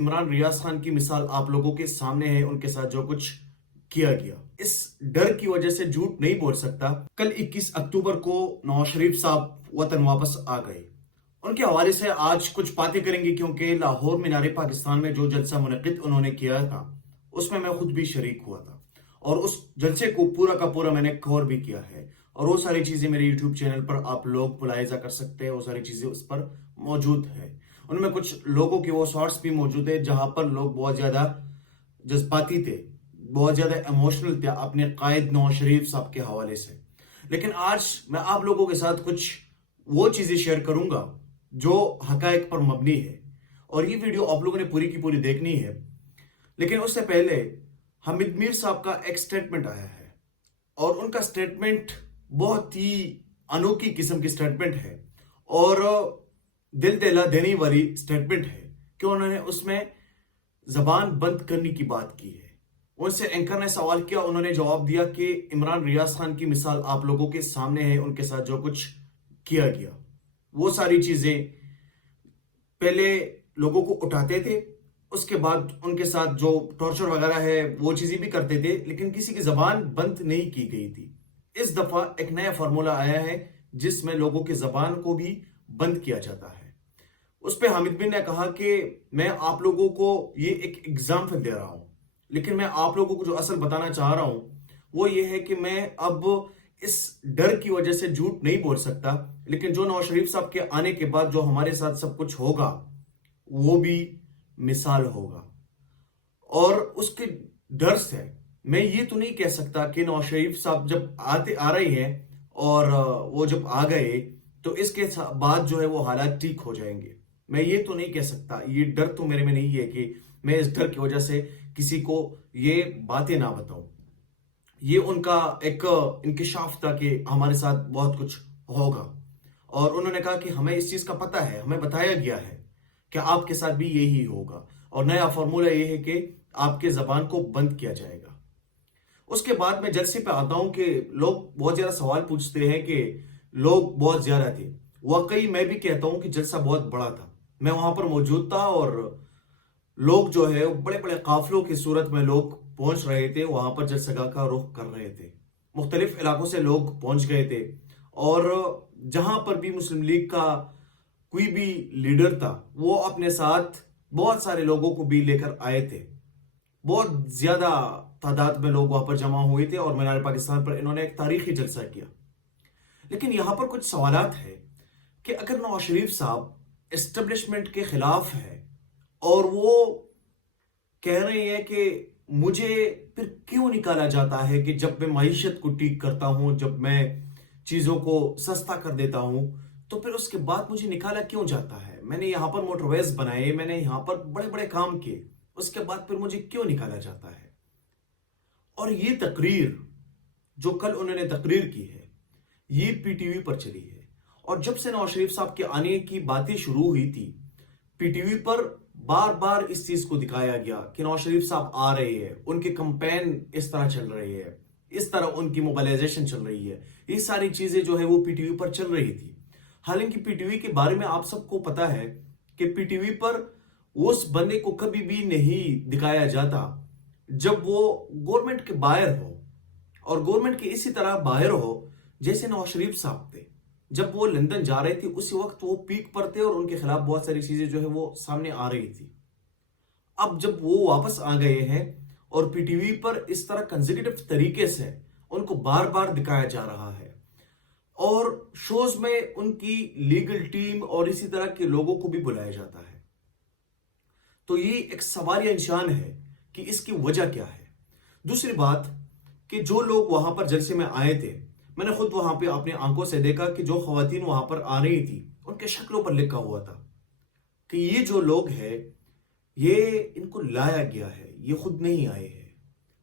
عمران ریاض خان کی مثال آپ لوگوں کے سامنے ہے، ان کے ساتھ جو کچھ کیا گیا، اس ڈر کی وجہ سے جھوٹ نہیں بول سکتا۔ کل 21 اکتوبر کو نواز شریف صاحب وطن واپس آ گئے، ان کے حوالے سے آج کچھ باتیں کریں گے، کیونکہ لاہور مینار پاکستان میں جو جلسہ منعقد انہوں نے کیا تھا اس میں خود بھی شریک ہوا تھا، اور اس جلسے کو پورا کا پورا میں نے کور بھی کیا ہے، اور وہ ساری چیزیں میرے یوٹیوب چینل پر آپ لوگ ملاحظہ کر سکتے ہیں، وہ ساری چیزیں اس پر موجود ہے۔ ان میں کچھ لوگوں کے وہ شارٹس بھی موجود ہے جہاں پر لوگ بہت زیادہ جذباتی تھے، بہت زیادہ ایموشنل تھے اپنے قائد نواز شریف صاحب کے حوالے سے۔ لیکن آج میں آپ لوگوں کے ساتھ کچھ وہ چیزیں شیئر کروں گا جو حقائق پر مبنی ہے، اور یہ ویڈیو آپ لوگوں نے پوری کی پوری دیکھنی ہے۔ لیکن اس سے پہلے حامد میر صاحب کا ایک سٹیٹمنٹ آیا ہے، اور ان کا سٹیٹمنٹ بہت ہی انوکھی قسم کی سٹیٹمنٹ ہے، اور دل دہلا دینے والی سٹیٹمنٹ ہے کہ انہوں نے اس میں زبان بند کرنے کی بات کی ہے۔ ان سے اینکر نے سوال کیا، انہوں نے جواب دیا کہ عمران ریاض خان کی مثال آپ لوگوں کے سامنے ہے، ان کے ساتھ جو کچھ کیا گیا، وہ ساری چیزیں پہلے لوگوں کو اٹھاتے تھے، اس کے بعد ان کے ساتھ جو ٹارچر وغیرہ ہے وہ چیزیں بھی کرتے تھے، لیکن کسی کی زبان بند نہیں کی گئی تھی۔ اس دفعہ ایک نیا فارمولا آیا ہے جس میں لوگوں کی زبان کو بھی بند کیا جاتا ہے۔ اس پہ حامد بن نے کہا کہ میں آپ لوگوں کو یہ ایک ایگزامپل دے رہا ہوں، لیکن میں آپ لوگوں کو جو اصل بتانا چاہ رہا ہوں وہ یہ ہے کہ میں اب اس ڈر کی وجہ سے جھوٹ نہیں بول سکتا، لیکن جو نواز شریف صاحب کے آنے کے بعد جو ہمارے ساتھ سب کچھ ہوگا وہ بھی مثال ہوگا، اور اس کے ڈر سے میں یہ تو نہیں کہہ سکتا کہ نواز شریف صاحب جب آ رہے ہیں اور وہ جب آ گئے تو اس کے بعد جو ہے وہ حالات ٹھیک ہو جائیں گے۔ میں یہ تو نہیں کہہ سکتا، یہ ڈر تو میرے میں نہیں ہے کہ میں اس ڈر کی وجہ سے کسی کو یہ باتیں نہ بتاؤں۔ یہ ان کا ایک انکشاف تھا کہ ہمارے ساتھ بہت کچھ ہوگا، اور انہوں نے کہا کہ ہمیں اس چیز کا پتہ ہے، ہمیں بتایا گیا ہے کہ آپ کے ساتھ بھی یہی ہوگا، اور نیا فارمولا یہ ہے کہ آپ کے زبان کو بند کیا جائے گا۔ اس کے بعد میں جلسے پہ آتا ہوں کہ لوگ بہت زیادہ سوال پوچھتے ہیں کہ لوگ بہت زیادہ تھے۔ واقعی میں بھی کہتا ہوں کہ جلسہ بہت بڑا تھا، میں وہاں پر موجود تھا، اور لوگ جو ہے بڑے بڑے قافلوں کی صورت میں لوگ پہنچ رہے تھے، وہاں پر جلسہ گاہ کا رخ کر رہے تھے، مختلف علاقوں سے لوگ پہنچ گئے تھے، اور جہاں پر بھی مسلم لیگ کا کوئی بھی لیڈر تھا وہ اپنے ساتھ بہت سارے لوگوں کو بھی لے کر آئے تھے۔ بہت زیادہ تعداد میں لوگ وہاں پر جمع ہوئے تھے، اور مینار پاکستان پر انہوں نے ایک تاریخی جلسہ کیا۔ لیکن یہاں پر کچھ سوالات ہیں کہ اگر نواز شریف صاحب اسٹیبلشمنٹ کے خلاف ہے اور وہ کہہ رہے ہیں کہ مجھے پھر کیوں نکالا جاتا ہے کہ جب میں معیشت کو ٹھیک کرتا ہوں، جب میں چیزوں کو سستا کر دیتا ہوں، تو پھر اس کے بعد مجھے نکالا کیوں جاتا ہے؟ میں نے یہاں پر موٹر ویز بنائے، میں نے یہاں پر بڑے بڑے کام کیے، اس کے بعد پھر مجھے کیوں نکالا جاتا ہے؟ اور یہ تقریر جو کل انہوں نے تقریر کی ہے یہ پی ٹی وی پر چلی ہے، اور جب سے نواز شریف صاحب کے آنے کی باتیں شروع ہوئی تھی پی ٹی وی پر بار بار اس چیز کو دکھایا گیا کہ نواز شریف صاحب آ رہے ہیں، ان کے کمپین اس طرح چل رہی ہے، اس طرح ان کی موبلائزیشن چل رہی ہے، یہ ساری چیزیں جو ہے وہ پی ٹی وی پر چل رہی تھی۔ حالانکہ پی ٹی وی کے بارے میں آپ سب کو پتا ہے کہ پی ٹی وی پر اس بندے کو کبھی بھی نہیں دکھایا جاتا جب وہ گورنمنٹ کے باہر ہو، اور گورنمنٹ کے اسی طرح باہر ہو جیسے نواز شریف صاحب تھے۔ جب وہ لندن جا رہے تھے اسی وقت وہ پیک پر تھے، اور ان کے خلاف بہت ساری چیزیں جو ہے وہ سامنے آ رہی تھی۔ اب جب وہ واپس آ گئے ہیں اور پی ٹی وی پر اس طرح کنزیکٹیو طریقے سے ان کو بار بار دکھایا جا رہا ہے، اور شوز میں ان کی لیگل ٹیم اور اسی طرح کے لوگوں کو بھی بلایا جاتا ہے، تو یہ ایک سوالیہ نشان ہے کہ اس کی وجہ کیا ہے۔ دوسری بات کہ جو لوگ وہاں پر جلسے میں آئے تھے، میں نے خود وہاں پہ اپنے آنکھوں سے دیکھا کہ جو خواتین وہاں پر آ رہی تھی ان کے شکلوں پر لکھا ہوا تھا کہ یہ جو لوگ ہیں یہ ان کو لایا گیا ہے، یہ خود نہیں آئے ہیں۔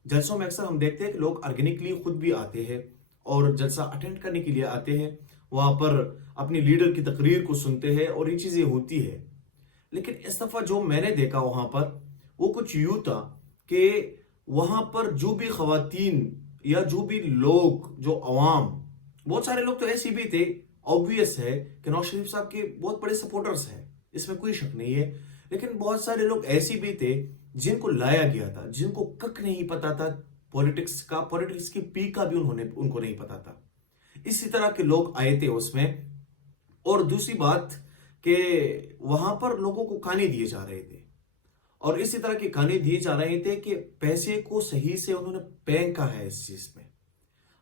جلسوں میں اکثر ہم دیکھتے ہیں کہ لوگ آرگینکلی خود بھی آتے ہیں اور جلسہ اٹینڈ کرنے کے لیے آتے ہیں، وہاں پر اپنی لیڈر کی تقریر کو سنتے ہیں، اور یہ چیزیں ہوتی ہے۔ لیکن اس دفعہ جو میں نے دیکھا وہاں پر وہ کچھ یوں تھا کہ وہاں پر جو بھی خواتین یا جو بھی لوگ، جو عوام، بہت سارے لوگ تو ایسے بھی تھے، obvious ہے کہ نواز شریف صاحب کے بہت بڑے سپورٹرز ہیں، اس میں کوئی شک نہیں ہے، لیکن بہت سارے لوگ ایسے بھی تھے جن کو لایا گیا تھا، جن کو کک نہیں پتا تھا پولیٹکس کی پی کا بھی ان کو نہیں پتا تھا. اسی طرح کے لوگ آئے تھے اس میں. اور دوسری بات کہ وہاں پر لوگوں کو کھانے دیے جا رہے تھے، اور اسی طرح کے کھانے دیے جا رہے تھے کہ پیسے کو صحیح سے انہوں نے پھینکا ہے اس چیز میں.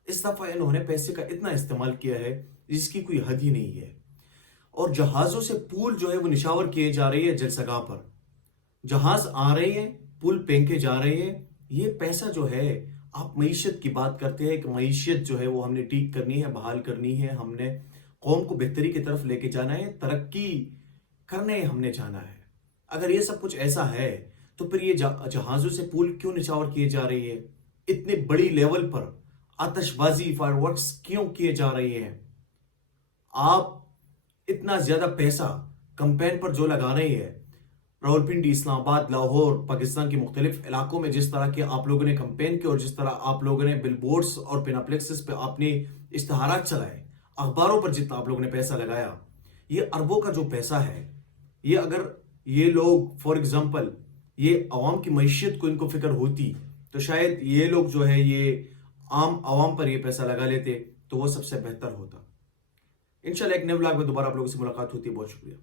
اس دفعہ انہوں نے پیسے کا اتنا استعمال کیا ہے جس کی کوئی حد ہی نہیں ہے. اور جہازوں سے پول جو ہے وہ نشاور کیے جا رہی ہے جلسہ گاہ پر. جہاز آ رہے ہیں، پول پھینکے جا رہے ہیں. یہ پیسہ جو ہے، آپ معیشت کی بات کرتے ہیں کہ معیشت جو ہے وہ ہم نے ٹھیک کرنی ہے، بحال کرنی ہے، ہم نے قوم کو بہتری کی طرف لے کے جانا ہے، ترقی کرنے ہم نے جانا ہے. اگر یہ سب کچھ ایسا ہے تو پھر یہ جہازوں سے پول کیوں نشاور کیے جا رہی ہے؟ اتنے بڑی لیول پر آتش بازی، فائر ورکس کیوں کیے جا رہے ہیں؟ آپ اتنا زیادہ پیسہ کمپین پر جو لگا رہے ہیں، راولپنڈی، اسلام آباد، لاہور، پاکستان کے مختلف علاقوں میں جس طرح کے آپ لوگوں نے کمپین کی، اور جس طرح آپ لوگوں نے بل بورڈز اور پیناپلیکسز پہ اپنے اشتہارات چلائے، اخباروں پر جتنا آپ لوگوں نے پیسہ لگایا، یہ اربوں کا جو پیسہ ہے، یہ اگر یہ لوگ فار ایگزامپل یہ عوام کی معیشت کو ان کو فکر ہوتی تو شاید یہ لوگ جو ہے یہ عام عوام پر یہ پیسہ لگا لیتے تو وہ سب سے بہتر ہوتا. انشاءاللہ ایک نئے ولاگ میں دوبارہ آپ لوگوں سے ملاقات ہوتی ہے. بہت شکریہ.